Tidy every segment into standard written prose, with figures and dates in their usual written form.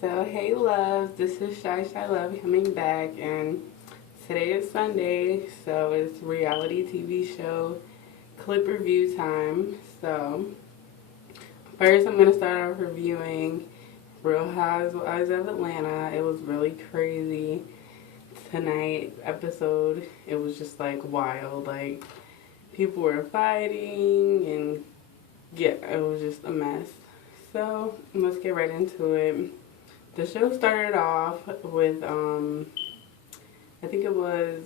So hey loves, this is Shy Love coming back, and today is Sunday, so it's reality TV show clip review time. So first I'm going to start off reviewing Real Housewives of Atlanta. It was really crazy. Tonight episode, it was just like wild, like people were fighting and yeah, it was just a mess. So let's get right into it. The show started off with, I think it was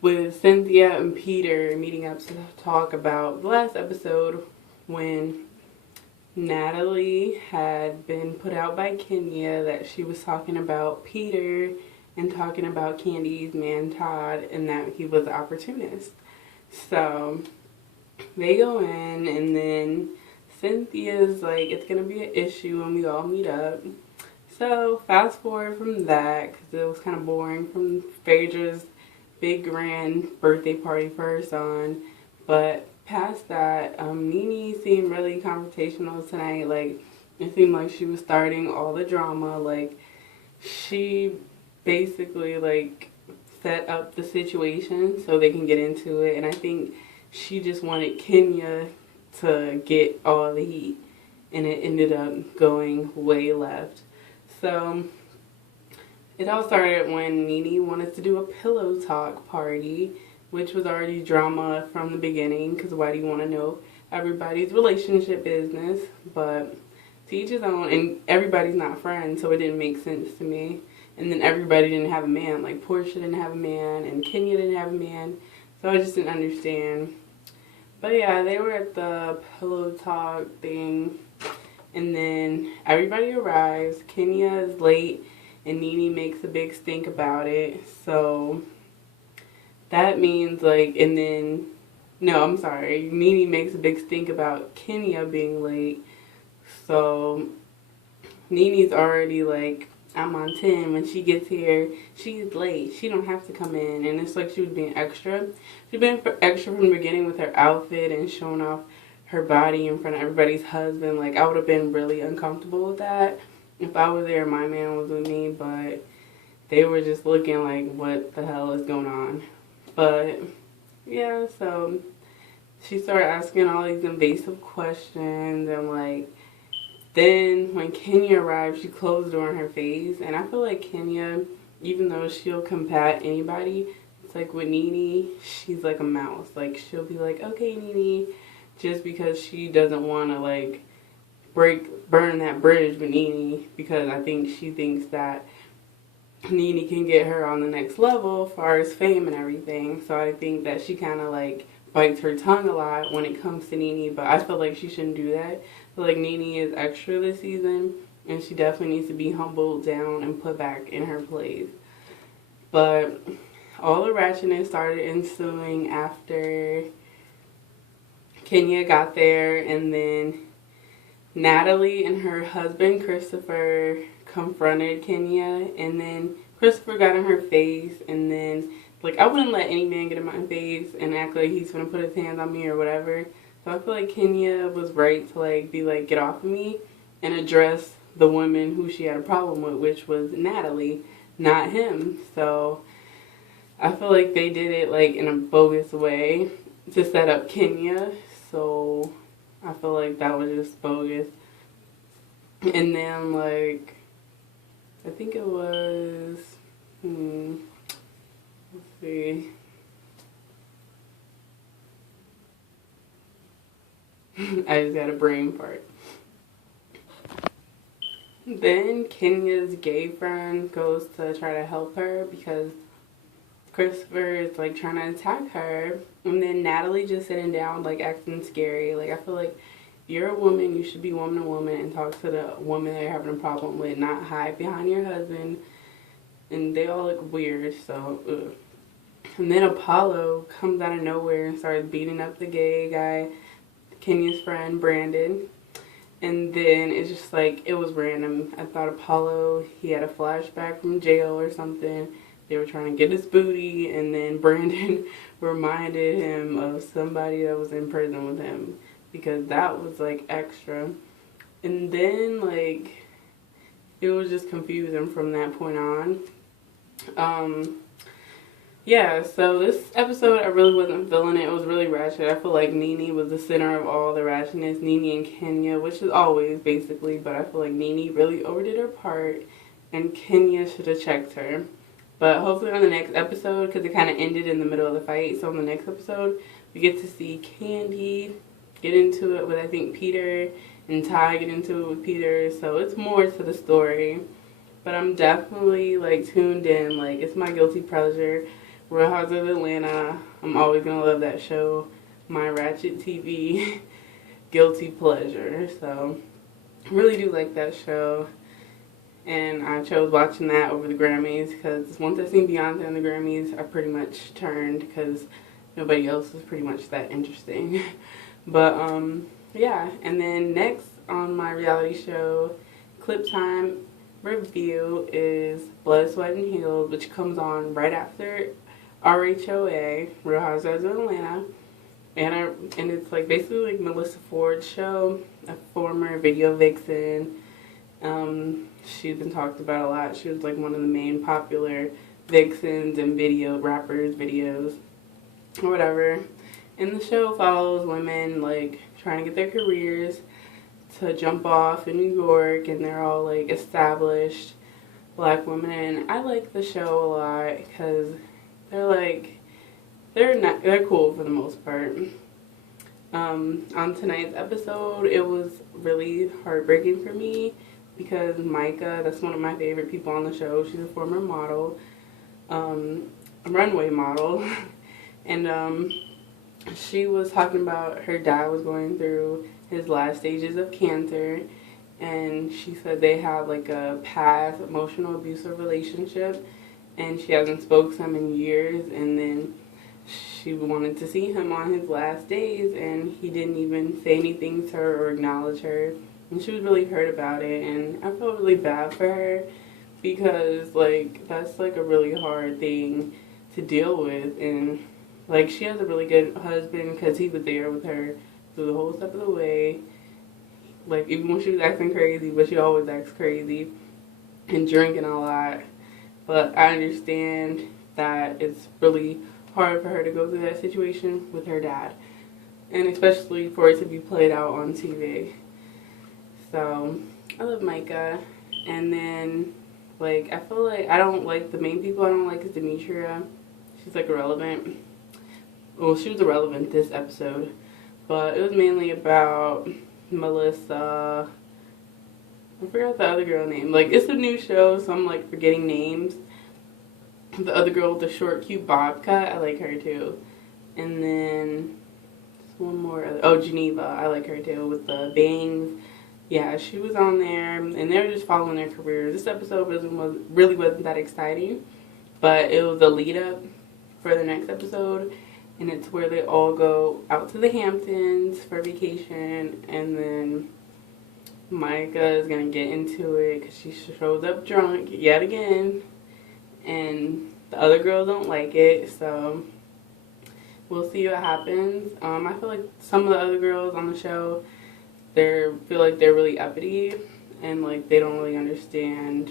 with Cynthia and Peter meeting up to talk about the last episode when Natalie had been put out by Kenya, that she was talking about Peter and talking about Candy's man Todd and that he was an opportunist. So they go in and then Cynthia's like, it's going to be an issue when we all meet up. So fast forward from that, because it was kind of boring, from Phaedra's big grand birthday party for her son. But past that, Nene seemed really confrontational tonight. Like, it seemed like she was starting all the drama. Like, she basically like set up the situation so they can get into it. And I think she just wanted Kenya to get all the heat, and it ended up going way left. So it all started when Nene wanted to do a pillow talk party, which was already drama from the beginning, because why do you want to know everybody's relationship business? But to each his own, and everybody's not friends, so it didn't make sense to me. And then everybody didn't have a man, like Portia didn't have a man, and Kenya didn't have a man, so I just didn't understand. But yeah, they were at the pillow talk thing, and then everybody arrives. Kenya is late, and Nene makes a big stink about it. So that means like, and then, no, I'm sorry, Nene makes a big stink about Kenya being late. So Nene's already like, I'm on 10. When she gets here, she's late. She don't have to come in. And it's like she was being extra. She's been extra from the beginning with her outfit and showing off her body in front of everybody's husband. Like, I would have been really uncomfortable with that if I was there and my man was with me. But they were just looking like, what the hell is going on? But yeah, so she started asking all these invasive questions, and like, then when Kenya arrived, she closed the door in her face. And I feel like Kenya, even though she'll combat anybody, it's like with Nene, she's like a mouse. Like, she'll be like, okay, Nene, just because she doesn't want to like burn that bridge with Nene, because I think she thinks that Nene can get her on the next level as far as fame and everything. So I think that she kind of like bites her tongue a lot when it comes to Nene, but I feel like she shouldn't do that. I feel like Nene is extra this season, and she definitely needs to be humbled down and put back in her place. But all the ratchetness started ensuing after Kenya got there, and then Natalie and her husband Christopher confronted Kenya, and then Christopher got in her face, and then like, I wouldn't let any man get in my face and act like he's gonna put his hands on me or whatever. So I feel like Kenya was right to like be like, get off of me, and address the woman who she had a problem with, which was Natalie, not him. So I feel like they did it like in a bogus way to set up Kenya. So I feel like that was just bogus. And then like, I think it was, let's see. I just got a brain fart. Then Kenya's gay friend goes to try to help her because Christopher is like trying to attack her. And then Natalie just sitting down like acting scary. Like, I feel like you're a woman, you should be woman to woman and talk to the woman that you're having a problem with, not hide behind your husband. And they all look weird, so ugh. And then Apollo comes out of nowhere and starts beating up the gay guy, Kenya's friend, Brandon. And then it's just like, it was random. I thought Apollo, he had a flashback from jail or something. They were trying to get his booty, and then Brandon reminded him of somebody that was in prison with him, because that was like extra. And then, like, it was just confusing from that point on. Yeah, so this episode, I really wasn't feeling it. It was really ratchet. I feel like Nene was the center of all the ratchetness. Nene and Kenya, which is always, basically, but I feel like Nene really overdid her part, and Kenya should have checked her. But hopefully on the next episode, because it kind of ended in the middle of the fight, so on the next episode, we get to see Candy get into it with, I think, Peter, and Ty get into it with Peter, so it's more to the story. But I'm definitely, like, tuned in. Like, it's my guilty pleasure. Real Housewives of Atlanta. I'm always going to love that show. My Ratchet TV guilty pleasure. So, I really do like that show. And I chose watching that over the Grammys because once I seen Beyonce on the Grammys, I pretty much turned because nobody else was pretty much that interesting. But, yeah. And then next on my reality show, Clip Time review is Blood, Sweat, and Heels, which comes on right after RHOA, Real Housewives of Atlanta. And it's like basically like Melissa Ford's show, a former video vixen. She's been talked about a lot. She was like one of the main popular vixens and video rappers videos or whatever. And the show follows women like trying to get their careers to jump off in New York, and they're all like established black women. And I like the show a lot because they're cool for the most part. On tonight's episode, it was really heartbreaking for me because Micah, that's one of my favorite people on the show. She's a former model, a runway model, and she was talking about her dad was going through his last stages of cancer, and she said they have like a past emotional abusive relationship, and she hasn't spoke to him in years, and then she wanted to see him on his last days, and he didn't even say anything to her or acknowledge her, and she was really hurt about it, and I felt really bad for her because like that's like a really hard thing to deal with. And like she has a really good husband because he was there with her through the whole step of the way. Like even when she was acting crazy, but she always acts crazy and drinking a lot. But I understand that it's really hard for her to go through that situation with her dad, and especially for it to be played out on TV. So I love Micah. And then like I feel like I don't like the main people I don't like is Demetria. She's like irrelevant. Well, she was irrelevant this episode, but it was mainly about Melissa. I forgot the other girl name. Like it's a new show, so I'm like forgetting names. The other girl with the short, cute bob cut, I like her too. And then one more. Oh, Geneva, I like her too with the bangs. Yeah, she was on there, and they were just following their careers. This episode really wasn't that exciting, but it was a lead up for the next episode, and it's where they all go out to the Hamptons for vacation, and then Micah is gonna get into it because she shows up drunk yet again, and the other girls don't like it, so we'll see what happens. I feel like some of the other girls on the show, feel like they're really uppity, and like they don't really understand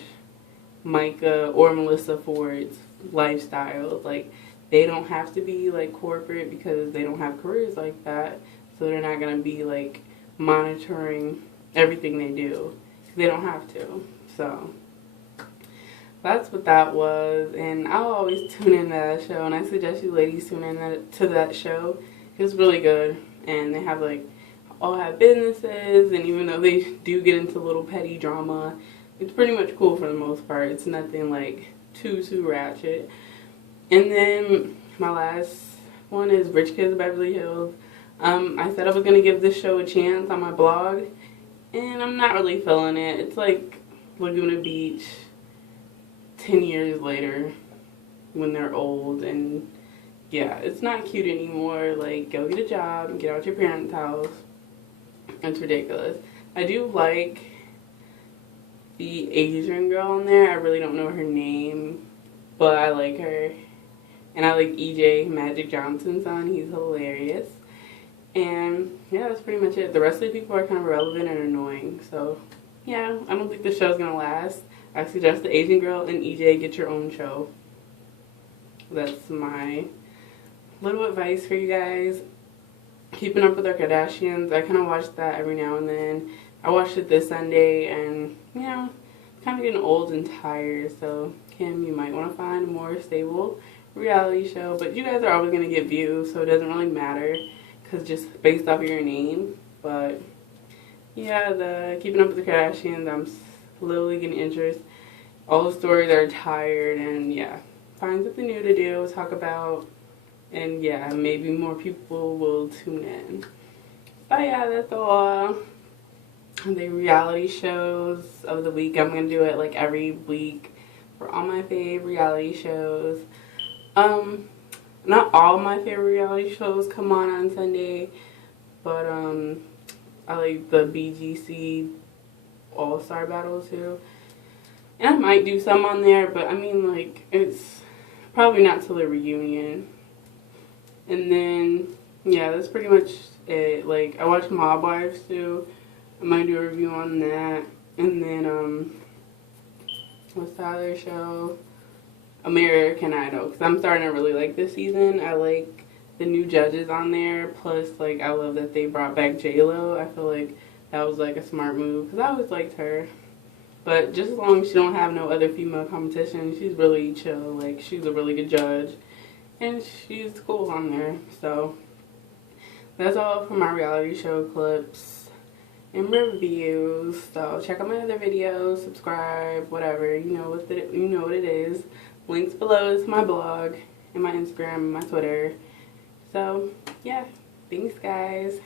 Micah or Melissa Ford's lifestyle. Like they don't have to be like corporate because they don't have careers like that, so they're not gonna be like monitoring everything they do. They don't have to. So that's what that was, and I'll always tune in to that show, and I suggest you ladies tune in to that show. It's really good, and they have like all have businesses, and even though they do get into little petty drama, it's pretty much cool for the most part. It's nothing like too ratchet. And then my last one is Rich Kids of Beverly Hills. I said I was gonna give this show a chance on my blog, and I'm not really feeling it. It's like Laguna Beach 10 years later when they're old, and yeah, it's not cute anymore. Like, go get a job and get out your parents' house. It's ridiculous. I do like the Asian girl in there. I really don't know her name, but I like her. And I like EJ, Magic Johnson's son. He's hilarious. And yeah, that's pretty much it. The rest of the people are kind of irrelevant and annoying. So yeah, I don't think the show's gonna last. I suggest the Asian girl and EJ get your own show. That's my little advice for you guys. Keeping Up with the Kardashians, I kind of watch that every now and then. I watched it this Sunday, and you know, kind of getting old and tired. So Kim, you might want to find a more stable reality show. But you guys are always gonna get views, so it doesn't really matter, cause just based off of your name. But yeah, the Keeping Up with the Kardashians, I'm slowly getting interest. All the stories are tired, and yeah, find something new to do, talk about. And yeah, maybe more people will tune in. But yeah, that's all. The reality shows of the week. I'm going to do it like every week for all my favorite reality shows. Not all my favorite reality shows come on Sunday. But I like the BGC All-Star Battle too. And I might do some on there. But I mean, like, it's probably not till the reunion. And then, yeah, that's pretty much it. Like, I watch Housewives too. I might do a review on that. And then, what's the other show? American Idol. Because I'm starting to really like this season. I like the new judges on there. Plus, like, I love that they brought back J-Lo. I feel like that was, like, a smart move. Because I always liked her. But just as long as she don't have no other female competition, she's really chill. Like, she's a really good judge. And she's cool on there. So that's all for my reality show clips and reviews. So check out my other videos, subscribe, whatever. You know what it is. Links below is my blog and my Instagram and my Twitter. So yeah, thanks guys.